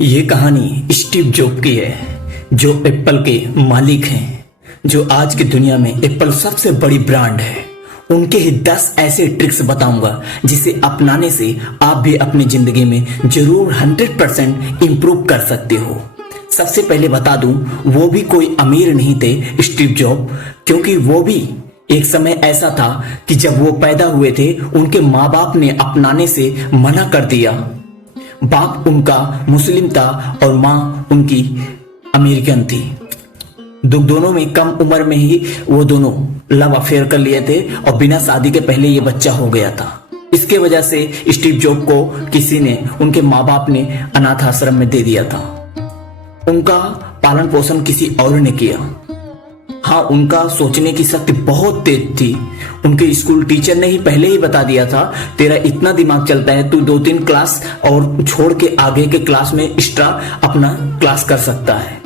ये कहानी Steve job की है, जो एप्पल के मालिक हैं, जो आज की दुनिया में एप्पल सबसे बड़ी ब्रांड है। उनके ही 10 ऐसे ट्रिक्स बताऊंगा जिसे अपनाने से आप भी अपनी जिंदगी में जरूर 100% इंप्रूव कर सकते हो। सबसे पहले बता दूं, वो भी कोई अमीर नहीं थे स्टीव जॉब, क्योंकि वो भी एक समय ऐसा था कि जब वो पैदा हुए थे उनके माँ बाप ने अपनाने से मना कर दिया। बाप उनका मुस्लिम था और माँ उनकी अमेरिकन थी। दोनों में कम उम्र में ही वो दोनों लव अफेयर कर लिए थे और बिना शादी के पहले ये बच्चा हो गया था। इसके वजह से स्टीव जॉब को किसी ने, उनके माँ बाप ने अनाथ आश्रम में दे दिया था। उनका पालन पोषण किसी और ने किया। हाँ, उनका सोचने की शक्ति बहुत तेज थी। उनके स्कूल टीचर ने ही पहले ही बता दिया था, तेरा इतना दिमाग चलता है, तू 2-3 क्लास और छोड़ के आगे के क्लास में एक्स्ट्रा अपना क्लास कर सकता है।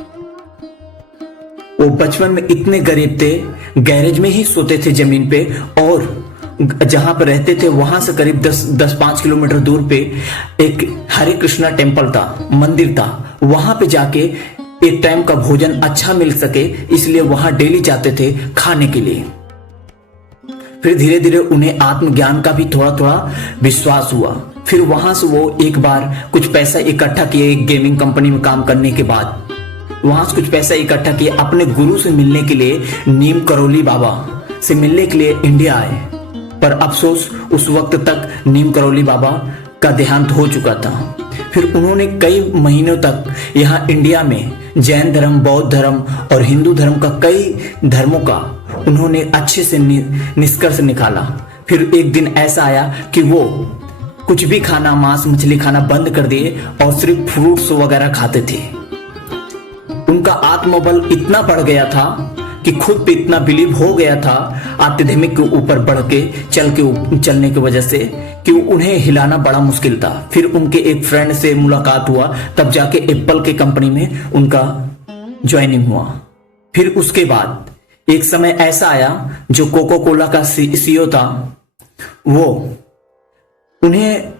वो बचपन में इतने गरीब थे, गैरेज में ही सोते थे जमीन पे, और जहां पर रहते थे वहां से करीब 10-5 किलोमीटर दूर पे एक हरे कृष्णा टेम्पल था, मंदिर था। वहां पे जाके एक टाइम का भोजन अच्छा मिल सके, इसलिए वहां डेली जाते थे खाने के लिए। फिर धीरे धीरे उन्हें आत्मज्ञान का भी थोड़ा थोड़ा विश्वास हुआ। फिर वहां से वो एक बार कुछ पैसा इकट्ठा किए, एक गेमिंग कंपनी में काम करने के बाद वहां से कुछ पैसा इकट्ठा किए, अपने गुरु से मिलने के लिए, नीम करौली बाबा से मिलने के लिए इंडिया आए। पर अफसोस उस वक्त तक नीम करौली बाबा का देहांत हो चुका था। फिर उन्होंने कई महीनों तक यहाँ इंडिया में जैन धर्म, बौद्ध धर्म और हिंदू धर्म का कई धर्मों का उन्होंने अच्छे से निष्कर्ष निकाला। फिर एक दिन ऐसा आया कि वो कुछ भी खाना, मांस मछली खाना बंद कर दिए और सिर्फ फ्रूट्स वगैरह खाते थे। उनका आत्मबल इतना बढ़ गया था कि खुद पे इतना बिलीव हो गया था आध्यात्मिक के ऊपर बढ़ के चलने की वजह से, कि उन्हें हिलाना बड़ा मुश्किल था। फिर उनके एक फ्रेंड से मुलाकात हुआ, तब जाके एप्पल के कंपनी में उनका ज्वाइनिंग हुआ। फिर उसके बाद एक समय ऐसा आया, जो कोको कोला का सीईओ था, वो उन्हें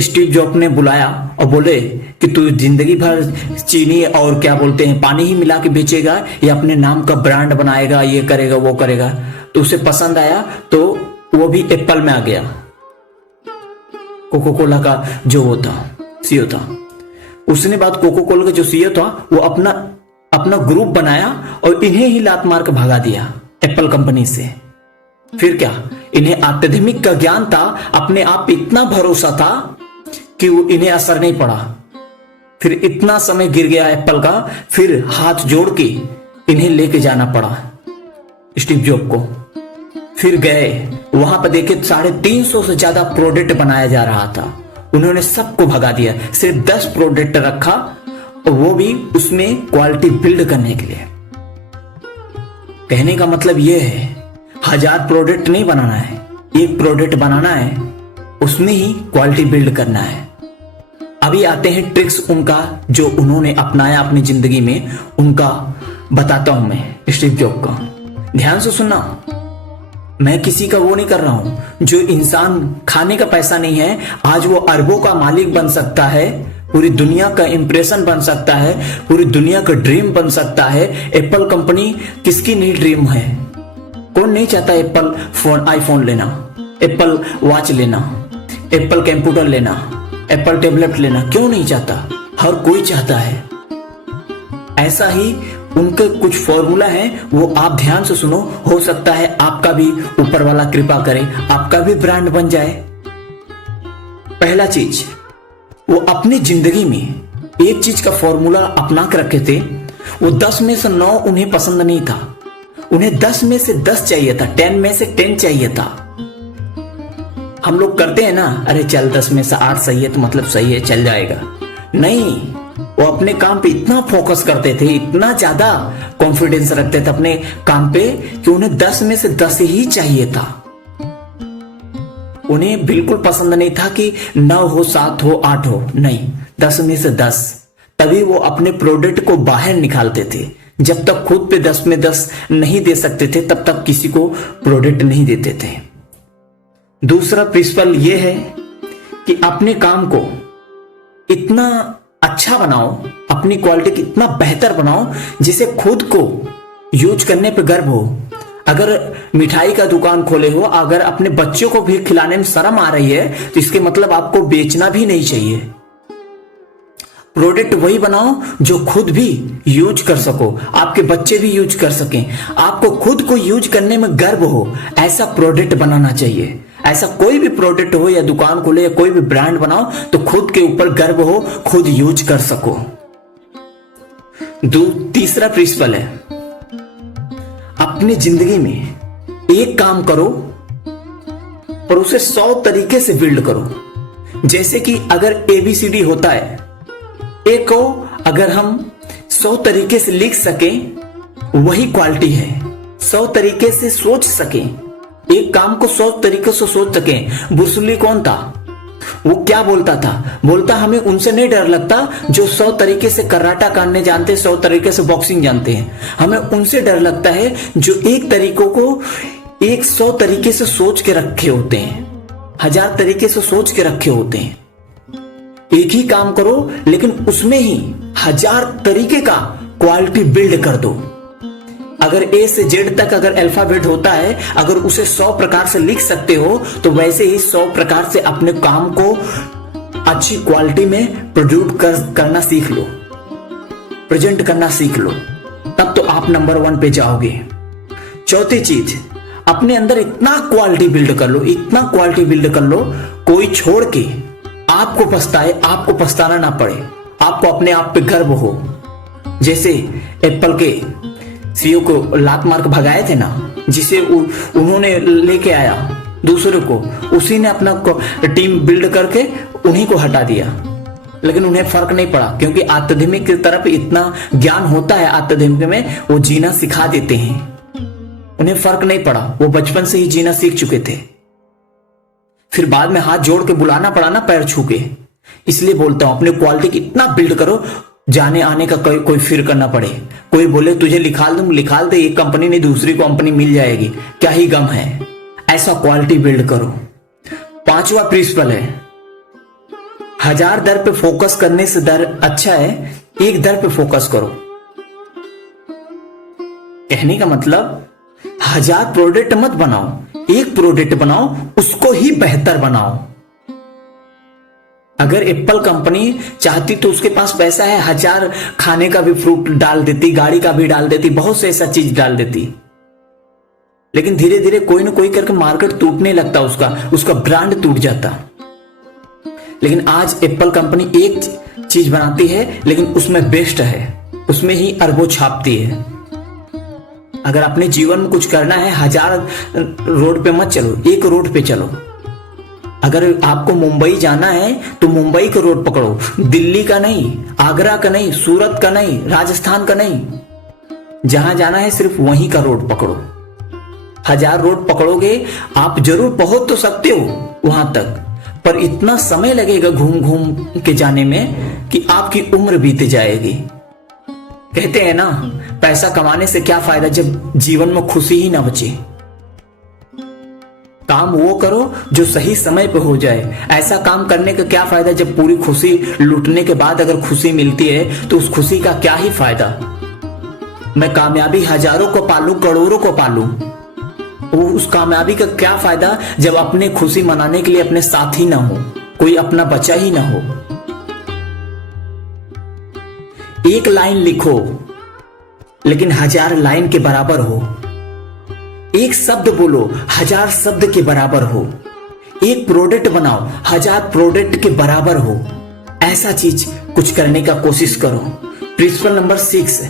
स्टीव जॉब ने बुलाया और बोले कि तू जिंदगी भर चीनी और क्या बोलते हैं पानी ही मिला के बेचेगा या अपने नाम का ब्रांड बनाएगा, ये करेगा वो करेगा। तो उसे पसंद आया, तो वो भी एप्पल में आ गया। कोको कोला का जो वो था सीईओ था, उसने बाद कोको कोला का जो सीईओ था वो अपना ग्रुप बनाया और इन्हें ही लात मार के भगा दिया एप्पल कंपनी से। फिर क्या, इन्हें आध्यात्मिक का ज्ञान था, अपने आप पे इतना भरोसा था कि वो इन्हें असर नहीं पड़ा। फिर इतना समय गिर गया एप्पल का, फिर हाथ जोड़ के इन्हें लेके जाना पड़ा स्टीव जॉब को। फिर गए वहां पर, देखे 350 से ज्यादा प्रोडक्ट बनाया जा रहा था। उन्होंने सबको भगा दिया, सिर्फ 10 प्रोडक्ट रखा, और वो भी उसमें क्वालिटी बिल्ड करने के लिए। कहने का मतलब यह है, 1000 प्रोडक्ट नहीं बनाना है, एक प्रोडक्ट बनाना है, उसमें ही क्वालिटी बिल्ड करना है। अभी आते हैं ट्रिक्स उनका जो उन्होंने अपनाया अपनी जिंदगी में, उनका बताता हूं मैं स्टीव जॉब का। ध्यान से सुनना, मैं किसी का वो नहीं कर रहा हूं। जो इंसान खाने का पैसा नहीं है, आज वो अरबों का मालिक बन सकता है, पूरी दुनिया का इंप्रेशन बन सकता है, पूरी दुनिया का ड्रीम बन सकता है। एप्पल कंपनी किसकी नहीं ड्रीम है? कौन नहीं चाहता एप्पल फोन, आईफोन लेना, एप्पल वॉच लेना, एप्पल कंप्यूटर लेना, एप्पल टेबलेट लेना? क्यों नहीं चाहता? हर कोई चाहता है। ऐसा ही उनके कुछ फॉर्मूला है, वो आप ध्यान से सुनो, हो सकता है आपका भी ऊपर वाला कृपा करे, आपका भी ब्रांड बन जाए। पहला चीज, वो अपनी जिंदगी में एक चीज का फॉर्मूला अपना कर रखे थे। वो 10 में से 9 उन्हें पसंद नहीं था, उन्हें 10 में से 10 चाहिए था, 10 में से 10 चाहिए था। हम लोग करते हैं ना, अरे चल 10 में से 8 सही है तो मतलब सही है, चल जाएगा। नहीं, वो अपने काम पे इतना फोकस करते थे, इतना ज्यादा कॉन्फिडेंस रखते थे अपने काम पे, कि उन्हें 10 में से 10 ही चाहिए था। उन्हें बिल्कुल पसंद नहीं था कि 9 हो, 7 हो, 8 हो, नहीं, 10 में से 10। तभी वो अपने प्रोडक्ट को बाहर निकालते थे। जब तक खुद पे 10 में 10 नहीं दे सकते थे, तब तक किसी को प्रोडक्ट नहीं देते थे। दूसरा प्रिंसिपल यह है कि अपने काम को इतना अच्छा बनाओ, अपनी क्वालिटी की इतना बेहतर बनाओ जिसे खुद को यूज करने पे गर्व हो। अगर मिठाई का दुकान खोले हो, अगर अपने बच्चों को भी खिलाने में शर्म आ रही है तो इसके मतलब आपको बेचना भी नहीं चाहिए। प्रोडक्ट वही बनाओ जो खुद भी यूज कर सको, आपके बच्चे भी यूज कर सकें, आपको खुद को यूज करने में गर्व हो, ऐसा प्रोडक्ट बनाना चाहिए। ऐसा कोई भी प्रोडक्ट हो या दुकान खोले या कोई भी ब्रांड बनाओ तो खुद के ऊपर गर्व हो, खुद यूज कर सको। तीसरा प्रिंसिपल है, अपनी जिंदगी में एक काम करो और उसे 100 तरीके से बिल्ड करो। जैसे कि अगर ABCD होता है, एक को अगर हम 100 तरीके से लिख सकें वही क्वालिटी है। 100 तरीके से सोच सकें, एक काम को 100 तरीके से सोच सकें। ब्रूस ली कौन था? वो क्या बोलता था? बोलता हमें उनसे नहीं डर लगता जो 100 तरीके से कराटा करने जानते हैं, 100 तरीके से बॉक्सिंग जानते हैं। हमें उनसे डर लगता है जो एक तरीकों को 100 तरीके से सोच के रखे होते हैं, 1000 तरीके से सोच के रखे होते हैं। एक ही काम करो लेकिन उसमें ही 1000 तरीके का क्वालिटी बिल्ड कर दो। अगर A से Z तक अगर अल्फाबेट होता है, अगर उसे 100 प्रकार से लिख सकते हो तो वैसे ही 100 प्रकार से अपने काम को अच्छी क्वालिटी में करना सीख लो, प्रेजेंट करना सीख लो, तब तो आप नंबर 1 पे जाओगे। चौथी चीज, अपने अंदर इतना क्वालिटी बिल्ड कर लो, इतना क्वालिटी बिल्ड कर लो, कोई छोड़ के आपको पछताए, आपको पछताना ना पड़े, आपको अपने आप पे गर्व हो। जैसे एप्पल के CEO को लात मार के भगाए थे ना, जिसे उन्होंने लेके आया दूसरे को, उसी ने अपना टीम बिल्ड करके उन्हीं को हटा दिया, लेकिन उन्हें फर्क नहीं पड़ा क्योंकि आध्यात्मिक की तरफ इतना ज्ञान होता है, आध्यात्मिक में वो जीना सिखा देते हैं। उन्हें फर्क नहीं पड़ा, वो बचपन से ही जीना सीख चुके थे। फिर बाद में हाथ जोड़ के बुलाना पड़ा ना, पैर छू के। इसलिए बोलता हूं अपने क्वालिटी की इतना बिल्ड करो, जाने आने का कोई फिर करना पड़े। कोई बोले तुझे लिखाल दूं, लिखाल दे, एक कंपनी नहीं दूसरी कंपनी मिल जाएगी, क्या ही गम है। ऐसा क्वालिटी बिल्ड करो। 5वां प्रिंसिपल है, 1000 दर पे फोकस करने से दर अच्छा है एक दर पे फोकस करो। कहने का मतलब 1000 प्रोडक्ट मत बनाओ, एक प्रोडक्ट बनाओ, उसको ही बेहतर बनाओ। अगर एप्पल कंपनी चाहती तो उसके पास पैसा है, 1000 खाने का भी फ्रूट डाल देती, गाड़ी का भी डाल देती, बहुत से ऐसा चीज डाल देती। लेकिन धीरे धीरे कोई ना कोई करके मार्केट टूटने लगता, उसका ब्रांड टूट जाता। लेकिन आज एप्पल कंपनी एक चीज बनाती है लेकिन उसमें बेस्ट है, उसमें ही अरबों छापती है। अगर अपने जीवन में कुछ करना है, 1000 रोड पे मत चलो, एक रोड पे चलो। अगर आपको मुंबई जाना है तो मुंबई का रोड पकड़ो, दिल्ली का नहीं, आगरा का नहीं, सूरत का नहीं, राजस्थान का नहीं, जहां जाना है सिर्फ वहीं का रोड पकड़ो। 1000 रोड पकड़ोगे आप जरूर पहुंच तो सकते हो वहां तक, पर इतना समय लगेगा घूम घूम के जाने में कि आपकी उम्र बीत जाएगी। कहते हैं ना, पैसा कमाने से क्या फायदा जब जीवन में खुशी ही ना बचे। काम वो करो जो सही समय पे हो जाए। ऐसा काम करने का क्या फायदा जब पूरी खुशी लूटने के बाद अगर खुशी मिलती है तो उस खुशी का क्या ही फायदा। मैं कामयाबी हजारों को पालूं, करोड़ों को पालूं, उस कामयाबी का क्या फायदा जब अपने खुशी मनाने के लिए अपने साथ ही ना हो, कोई अपना बचा ही ना हो। एक लाइन लिखो लेकिन 1000 लाइन के बराबर हो। एक शब्द बोलो 1000 शब्द के बराबर हो। एक प्रोडक्ट बनाओ 1000 प्रोडक्ट के बराबर हो। ऐसा चीज कुछ करने का कोशिश करो। प्रिंसिपल नंबर 6,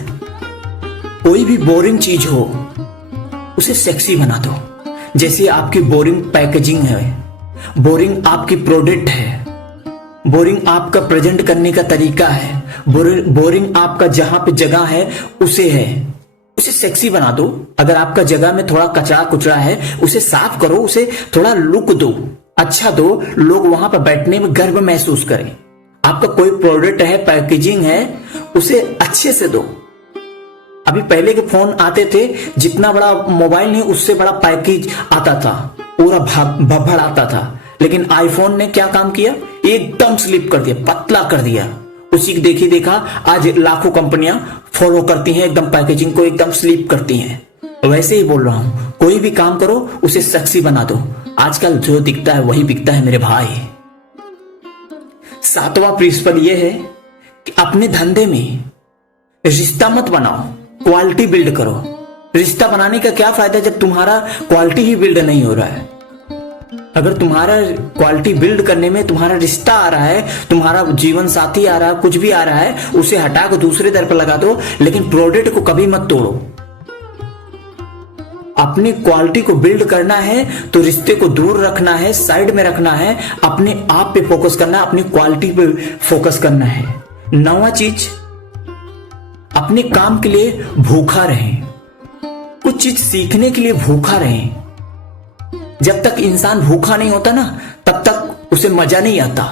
कोई भी बोरिंग चीज हो उसे सेक्सी बना दो। जैसे आपकी बोरिंग पैकेजिंग है, बोरिंग आपकी प्रोडक्ट है, बोरिंग आपका प्रेजेंट करने का तरीका है, बोरिंग आपका जहां पे जगह है उसे सेक्सी बना दो। अगर आपका जगह में थोड़ा कचरा कुचरा है उसे साफ करो, उसे थोड़ा लुक दो, अच्छा दो, लोग वहां पर बैठने में गर्व महसूस करें। आपका कोई प्रोडक्ट है, पैकेजिंग है, उसे अच्छे से दो। अभी पहले के फोन आते थे, जितना बड़ा मोबाइल नहीं उससे बड़ा पैकेज आता था, पूरा भभड़ आता था। लेकिन आईफोन ने क्या काम किया, एकदम स्लिप कर दिया, पतला कर दिया, उसी की देखी देखा आज लाखों कंपनियां फॉलो करती हैं, एकदम पैकेजिंग को एकदम स्लीप करती हैं। वैसे ही बोल रहा हूं, कोई भी काम करो उसे सेक्सी बना दो। आजकल जो दिखता है वही बिकता है मेरे भाई। 7वां प्रिंसिपल यह है कि अपने धंधे में रिश्ता मत बनाओ, क्वालिटी बिल्ड करो। रिश्ता बनाने का क्या फायदा जब तुम्हारा क्वालिटी ही बिल्ड नहीं हो रहा है। अगर तुम्हारा क्वालिटी बिल्ड करने में तुम्हारा रिश्ता आ रहा है, तुम्हारा जीवन साथी आ रहा है, कुछ भी आ रहा है, उसे हटा कर दूसरे दर पर लगा दो, लेकिन प्रोडक्ट को कभी मत तोड़ो। अपनी क्वालिटी को बिल्ड करना है तो रिश्ते को दूर रखना है, साइड में रखना है, अपने आप पे फोकस करना है, अपनी क्वालिटी पे फोकस करना है। 9वां चीज, अपने काम के लिए भूखा रहें। कुछ चीज सीखने के लिए भूखा रहें। जब तक इंसान भूखा नहीं होता ना, तब तक उसे मजा नहीं आता।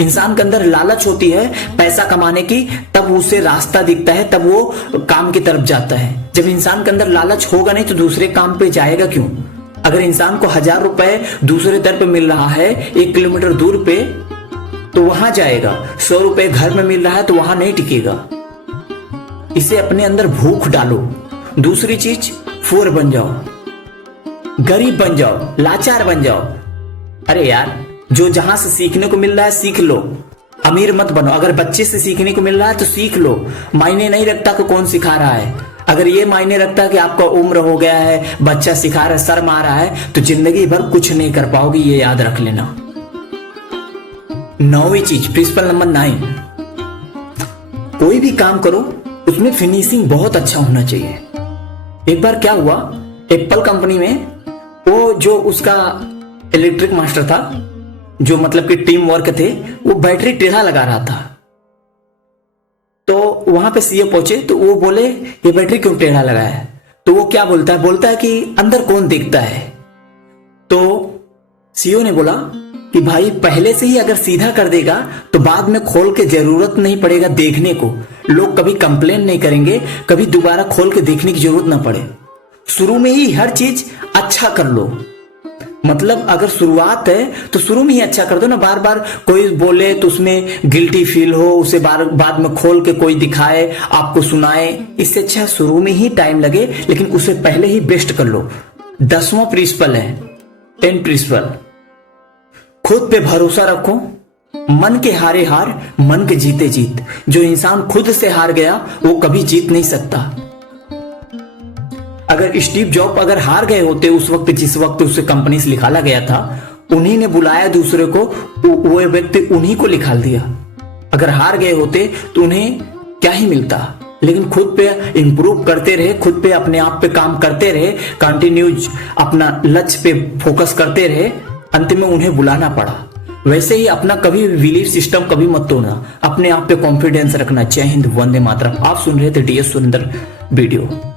इंसान के अंदर लालच होती है पैसा कमाने की, तब उसे रास्ता दिखता है, तब वो काम की तरफ जाता है। जब इंसान के अंदर लालच होगा नहीं तो दूसरे काम पे जाएगा क्यों? अगर इंसान को 1000 रुपए दूसरे दर पे मिल रहा है 1 किलोमीटर दूर पे, तो वहां जाएगा। 100 रुपए घर में मिल रहा है तो वहां नहीं टिकेगा। इसे अपने अंदर भूख डालो। दूसरी चीज, फोर बन जाओ, गरीब बन जाओ, लाचार बन जाओ। अरे यार, जो जहां से सीखने को मिल रहा है सीख लो, अमीर मत बनो। अगर बच्चे से सीखने को मिल रहा है तो सीख लो, मायने नहीं रखता कि कौन सिखा रहा है। अगर ये मायने रखता है कि आपका उम्र हो गया है, बच्चा सिखा रहा है, शर्म आ रहा है, तो जिंदगी भर कुछ नहीं कर पाओगे, ये याद रख लेना। 9वीं चीज, प्रिंसिपल नंबर 9, कोई भी काम करो उसमें फिनिशिंग बहुत अच्छा होना चाहिए। एक बार क्या हुआ, एप्पल कंपनी में वो जो उसका इलेक्ट्रिक मास्टर था, जो मतलब कि टीम वर्क थे, वो बैटरी टेढ़ा लगा रहा था। तो वहां पे सीईओ पहुंचे तो वो बोले ये बैटरी क्यों टेढ़ा लगा है? तो वो क्या बोलता है कि अंदर कौन देखता है? तो सीईओ ने बोला कि भाई पहले से ही अगर सीधा कर देगा तो बाद में खोल के जरूरत नहीं पड़ेगा देखने को, लोग कभी कंप्लेन नहीं करेंगे, कभी दोबारा खोल के देखने की जरूरत ना पड़े। शुरू में ही हर चीज अच्छा कर लो। मतलब अगर शुरुआत है तो शुरू में ही अच्छा कर दो ना। बार बार कोई बोले तो उसमें गिल्टी फील हो, उसे बाद में खोल के कोई दिखाए, आपको सुनाए, इससे अच्छा शुरू में ही टाइम लगे, लेकिन उसे पहले ही बेस्ट कर लो। 10वां प्रिंसिपल है, 10 प्रिंसिपल, खुद पे भरोसा रखो। मन के हारे हार, मन के जीते जीत। जो इंसान खुद से हार गया वो कभी जीत नहीं सकता। अगर स्टीव जॉब अगर हार गए होते उस वक्त, जिस वक्त उसे कंपनी से निकाला गया था, उन्हीं ने बुलाया दूसरे को, वो व्यक्ति उन्हीं को निकाल दिया। अगर हार गए होते तो उन्हें क्या ही मिलता। लेकिन खुद पे इंप्रूव करते रहे, खुद पे अपने आप पे काम करते रहे, कंटिन्यूज अपना लक्ष्य पे फोकस करते रहे, अंत में उन्हें बुलाना पड़ा। वैसे ही अपना कभी बिलीफ सिस्टम कभी मत तोड़ना, अपने आप पे कॉन्फिडेंस रखना। जय हिंद, वंदे मातरम। आप सुन रहे थे DS सुरेंद्र वीडियो।